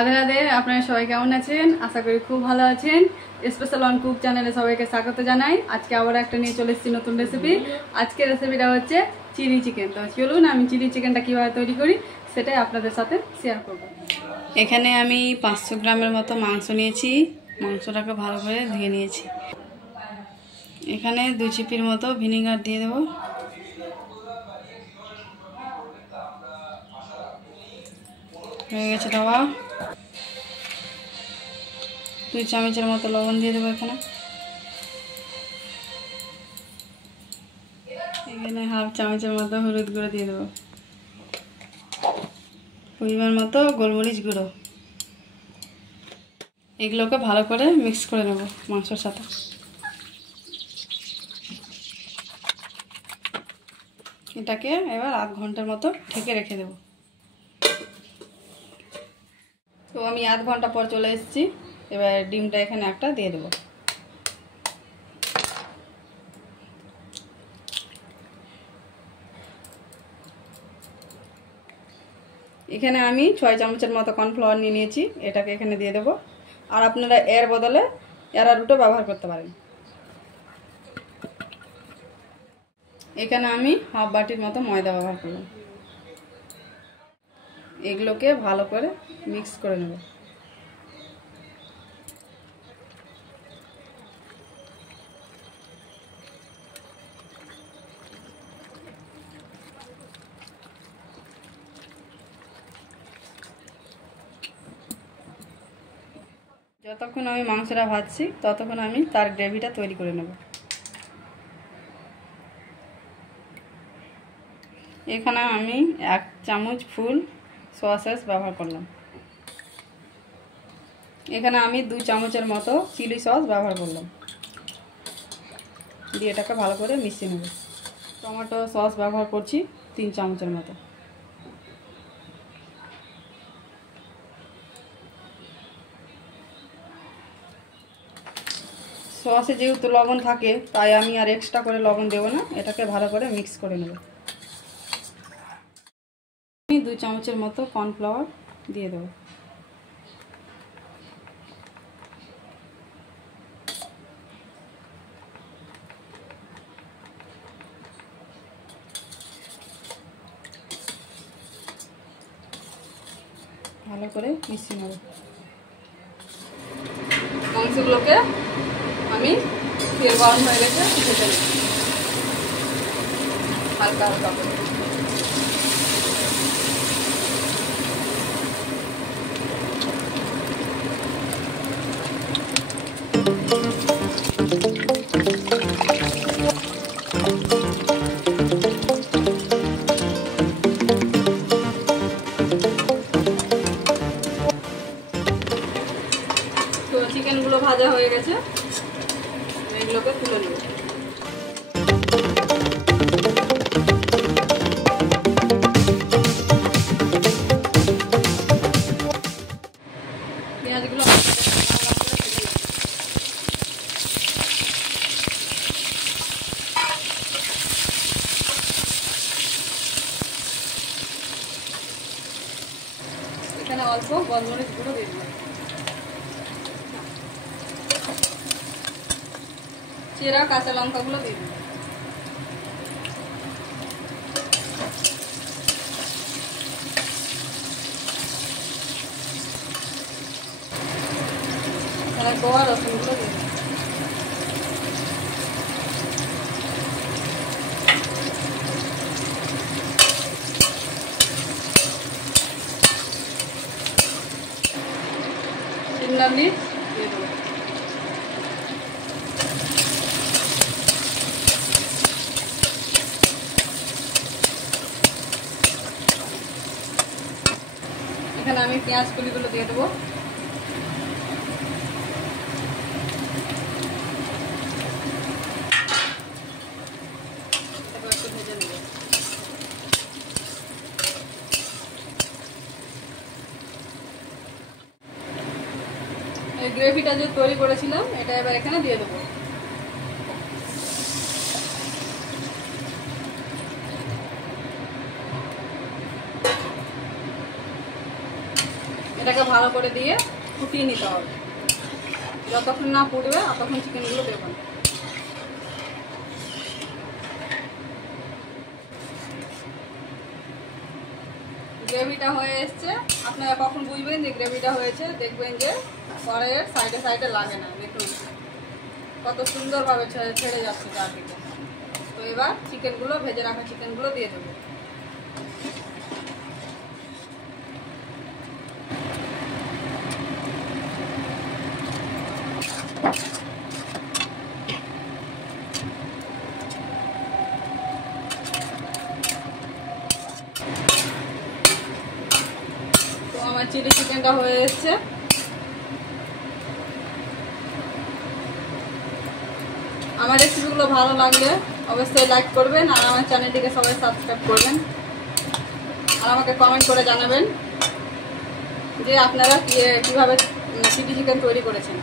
রাধে রাধে। আপনারা সবাই কেমন আছেন? আশা করি খুব ভালো আছেন। স্পেশাল ওয়ান কুক চ্যানেলে সবাইকে স্বাগত জানাই। আজকে আবার একটা নিয়ে চলে এসেছি নতুন রেসিপি। আজকের রেসিপিটা হচ্ছে চিলি চিকেন। তো চলুন আমি চিলি চিকেনটা কীভাবে তৈরি করি সেটাই আপনাদের সাথে শেয়ার করব। এখানে আমি 500 গ্রামের মতো মাংস নিয়েছি। মাংসটাকে ভালো করে ধুয়ে নিয়েছি। এখানে 2 চিপির মতো ভিনেগার দিয়ে দেবো। হয়ে গেছে দেওয়া। 2 চামচের মতো লবণ দিয়ে দেবো। এখানে 1/2 চামচের মতো হলুদ গুঁড়ো দিয়ে দেবো। পরিমাণ মতো গোলমরিচ গুঁড়ো। এগুলোকে ভালো করে মিক্স করে নেব মাংসের সাথে। এটাকে এবার আধ ঘন্টার মতো ঢেকে রেখে দেব। তো আমি আধ ঘন্টা পর চলে এসেছি। এবার ডিমটা এখানে একটা দিয়ে দেবো। এখানে আমি 6 চামচের মতো কর্নফ্লাওয়ার নিয়ে নিয়েছি। এটাকে এখানে দিয়ে দেবো। আর আপনারা এর বদলে অ্যারারুটও ব্যবহার করতে পারেন। এখানে আমি হাফ বাটির মতো ময়দা ব্যবহার করলাম। এগুলোকে ভালো করে মিক্স করে নেব। যতক্ষণ আমি মাংসটা ভাজছি ততক্ষণ আমি তার গ্রেভিটা তৈরি করে নেব। এখানে আমি 1 চামচ ফুল সয়া সস ব্যবহার করলাম। এখানে আমি 2 চামচের মতো চিলি সস ব্যবহার করলাম। দিয়ে এটাকে ভালো করে মিশিয়ে নেব। টমেটো সস ব্যবহার করছি 3 চামচের মতো। সসে যেহেতু লবণ থাকে তাই আমি আর এক্সট্রা করে লবণ দেব না। এটাকে ভালো করে মিক্স করে নেব। আমি 2 চামচের মতো কর্নফ্লাওয়ার দিয়ে দেব। ভালো করে মিশিয়ে নেব। মাংসগুলোকে আমি তেল গরম হয়ে গেছে ভেজে নেব হালকা হালকা করে। তো চিকেনগুলো ভাজা হয়ে গেছে। এগুলোকে তুলে নেব। পেঁয়াজগুলো এখানে অল্প গোলমরিচ গুঁড়ো দিয়ে দেবো। চেরা কাঁচা লঙ্কাগুলো দিয়ে দেবো। এখানে গোয়া রসুনগুলো দিয়ে দেবো। শিমলা মির্চ দিয়ে দেবো। এখানে আমি পেঁয়াজ কলিগুলো দিয়ে দেবো। একটু ভেজে নেব। এই গ্রেভিটা যে তৈরি করেছিলাম এটা এবার এখানে দিয়ে দেবো। এটাকে ভালো করে দিয়ে ফুটিয়ে নিতে হবে। যতক্ষণ না ফুটবে ততক্ষণ চিকেনগুলো দেবো না। গ্রেভিটা হয়ে এসছে। আপনারা কখন বুঝবেন যে গ্রেভিটা হয়েছে? দেখবেন যে কড়াইয়ের সাইডে সাইডে লাগে না। দেখুন কত সুন্দরভাবে ছেড়ে যাচ্ছে চারদিকে। তো এবার চিকেনগুলো, ভেজে রাখা চিকেনগুলো দিয়ে দেবো। তো আমার চিলি চিকেনটা হয়ে এসছে। আমার রেসিপিগুলো ভালো লাগলে অবশ্যই লাইক করবেন, আর আমার চ্যানেলটিকে সবাই সাবস্ক্রাইব করবেন, আর আমাকে কমেন্ট করে জানাবেন যে আপনারা কীভাবে চিলি চিকেন তৈরি করেছেন।